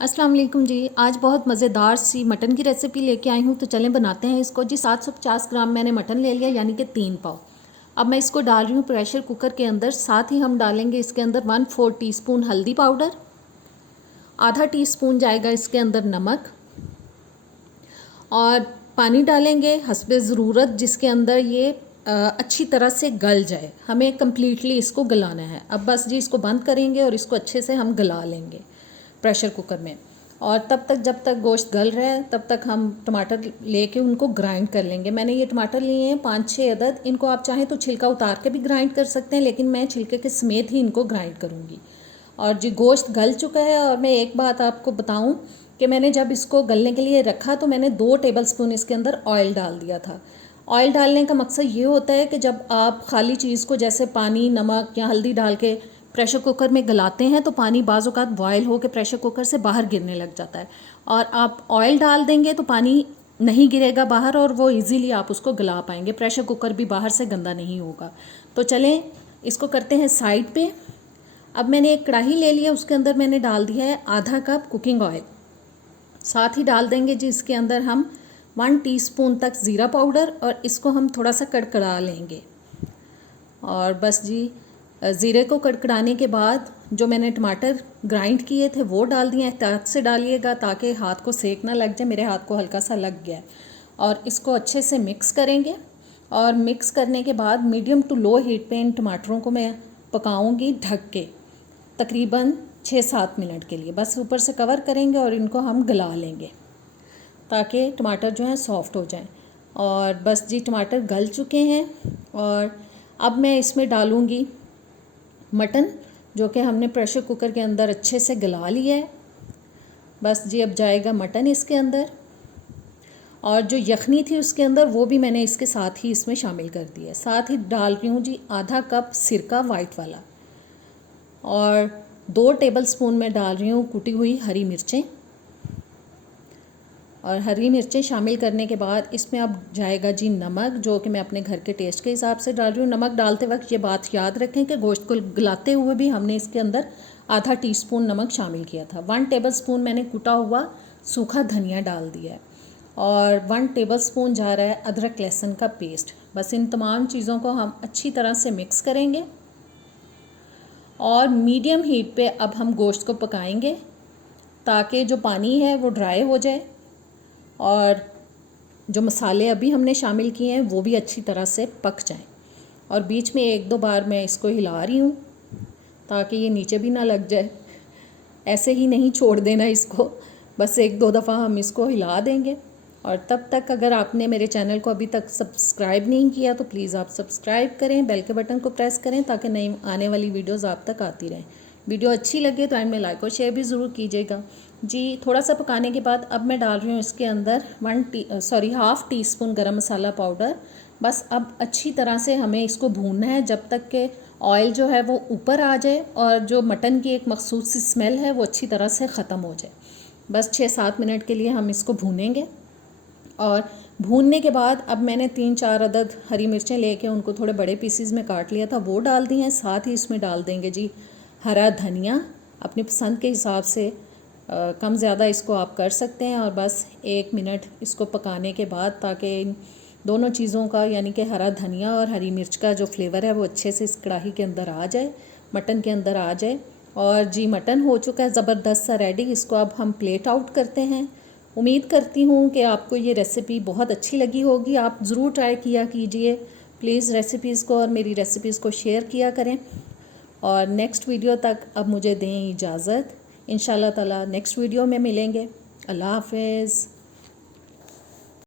अस्सलाम वालेकुम जी। आज बहुत मज़ेदार सी मटन की रेसिपी लेके आई हूँ, तो चलें बनाते हैं इसको जी। 750 ग्राम मैंने मटन ले लिया, यानी कि 3 पाव। अब मैं इसको डाल रही हूँ प्रेशर कुकर के अंदर। साथ ही हम डालेंगे इसके अंदर 1/4 टीस्पून हल्दी पाउडर, आधा टीस्पून जाएगा इसके अंदर नमक, और पानी डालेंगे हस्बे ज़रूरत, जिसके अंदर ये अच्छी तरह से गल जाए। हमें कम्प्लीटली इसको गलाना है। अब बस जी इसको बंद करेंगे और इसको अच्छे से हम गला लेंगे प्रेशर कुकर में। और तब तक जब तक गोश्त गल रहा है तब तक हम टमाटर लेके उनको ग्राइंड कर लेंगे। मैंने ये टमाटर लिए हैं 5-6 अदद। इनको आप चाहें तो छिलका उतार के भी ग्राइंड कर सकते हैं, लेकिन मैं छिलके के समेत ही इनको ग्राइंड करूँगी। और जी गोश्त गल चुका है। और मैं एक बात आपको बताऊं कि मैंने जब इसको गलने के लिए रखा तो मैंने 2 टेबलस्पून इसके अंदर ऑयल डाल दिया था। ऑयल डालने का मकसद ये होता है कि जब आप खाली चीज़ को जैसे पानी, नमक या हल्दी डाल के प्रेशर कुकर में गलाते हैं तो पानी बाज़ औक़ात बॉयल हो के प्रेशर कुकर से बाहर गिरने लग जाता है, और आप ऑयल डाल देंगे तो पानी नहीं गिरेगा बाहर और वो इजीली आप उसको गला पाएंगे। प्रेशर कुकर भी बाहर से गंदा नहीं होगा। तो चलें इसको करते हैं साइड पे। अब मैंने एक कढ़ाई ले लिया, उसके अंदर मैंने डाल दिया है आधा कप कुकिंग ऑयल। साथ ही डाल देंगे जी इसके अंदर हम 1 टीस्पून तक ज़ीरा पाउडर, और इसको हम थोड़ा सा कड़कड़ा लेंगे। और बस जी ज़ीरे को कड़कड़ाने के बाद जो मैंने टमाटर ग्राइंड किए थे वो डाल दिए। एहतियात से डालिएगा ताकि हाथ को सेक ना लग जाए। मेरे हाथ को हल्का सा लग गया है। और इसको अच्छे से मिक्स करेंगे, और मिक्स करने के बाद मीडियम टू लो हीट पे इन टमाटरों को मैं पकाऊंगी ढक के तकरीबन 6-7 मिनट के लिए। बस ऊपर से कवर करेंगे और इनको हम गला लेंगे ताकि टमाटर जो हैं सॉफ्ट हो जाएं। और बस जी टमाटर गल चुके हैं। और अब मैं इसमें डालूँगी मटन, जो कि हमने प्रेशर कुकर के अंदर अच्छे से गला लिया है। बस जी अब जाएगा मटन इसके अंदर, और जो यखनी थी उसके अंदर वो भी मैंने इसके साथ ही इसमें शामिल कर दिया है। साथ ही डाल रही हूँ जी आधा कप सिरका वाइट वाला, और 2 टेबलस्पून में डाल रही हूँ कुटी हुई हरी मिर्चें। और हरी मिर्चें शामिल करने के बाद इसमें अब जाएगा जी नमक, जो कि मैं अपने घर के टेस्ट के हिसाब से डाल रही हूँ। नमक डालते वक्त ये बात याद रखें कि गोश्त को गलाते हुए भी हमने इसके अंदर आधा टीस्पून नमक शामिल किया था। 1 टेबलस्पून मैंने कुटा हुआ सूखा धनिया डाल दिया है, और 1 टेबलस्पून जा रहा है अदरक लहसुन का पेस्ट। बस इन तमाम चीज़ों को हम अच्छी तरह से मिक्स करेंगे, और मीडियम हीट पे अब हम गोश्त को पकाएंगे ताकि जो पानी है वो ड्राई हो जाए, और जो मसाले अभी हमने शामिल किए हैं वो भी अच्छी तरह से पक जाएं। और बीच में 1-2 बार मैं इसको हिला रही हूँ ताकि ये नीचे भी ना लग जाए। ऐसे ही नहीं छोड़ देना इसको, बस 1-2 दफ़ा हम इसको हिला देंगे। और तब तक अगर आपने मेरे चैनल को अभी तक सब्सक्राइब नहीं किया तो प्लीज़ आप सब्सक्राइब करें, बेल के बटन को प्रेस करें ताकि नई आने वाली वीडियोज़ आप तक आती रहें। वीडियो अच्छी लगे तो एंड में लाइक और शेयर भी ज़रूर कीजिएगा जी। थोड़ा सा पकाने के बाद अब मैं डाल रही हूँ इसके अंदर 1/2 टीस्पून गरम मसाला पाउडर। बस अब अच्छी तरह से हमें इसको भूनना है जब तक कि ऑयल जो है वो ऊपर आ जाए और जो मटन की एक मखसूस सी स्मेल है वो अच्छी तरह से ख़त्म हो जाए। बस 6-7 मिनट के लिए हम इसको भूनेंगे। और भूनने के बाद अब मैंने 3-4 अदद हरी मिर्चें लेके उनको थोड़े बड़े पीसीज में काट लिया था, वो डाल दी हैं। साथ ही इसमें डाल देंगे जी हरा धनिया, अपनी पसंद के हिसाब से कम ज़्यादा इसको आप कर सकते हैं। और बस 1 मिनट इसको पकाने के बाद ताकि इन दोनों चीज़ों का यानी कि हरा धनिया और हरी मिर्च का जो फ्लेवर है वो अच्छे से इस कढ़ाई के अंदर आ जाए, मटन के अंदर आ जाए। और जी मटन हो चुका है ज़बरदस्त सा रेडी। इसको अब हम प्लेट आउट करते हैं। उम्मीद करती हूँ कि आपको ये रेसिपी बहुत अच्छी लगी होगी। आप ज़रूर ट्राई किया कीजिए प्लीज़ रेसिपीज़ को, और मेरी रेसिपीज़ को शेयर किया करें। और नेक्स्ट वीडियो तक अब मुझे दें इजाज़त। इंशाल्लाह ताला नेक्स्ट वीडियो में मिलेंगे। अल्लाह हाफ़िज़।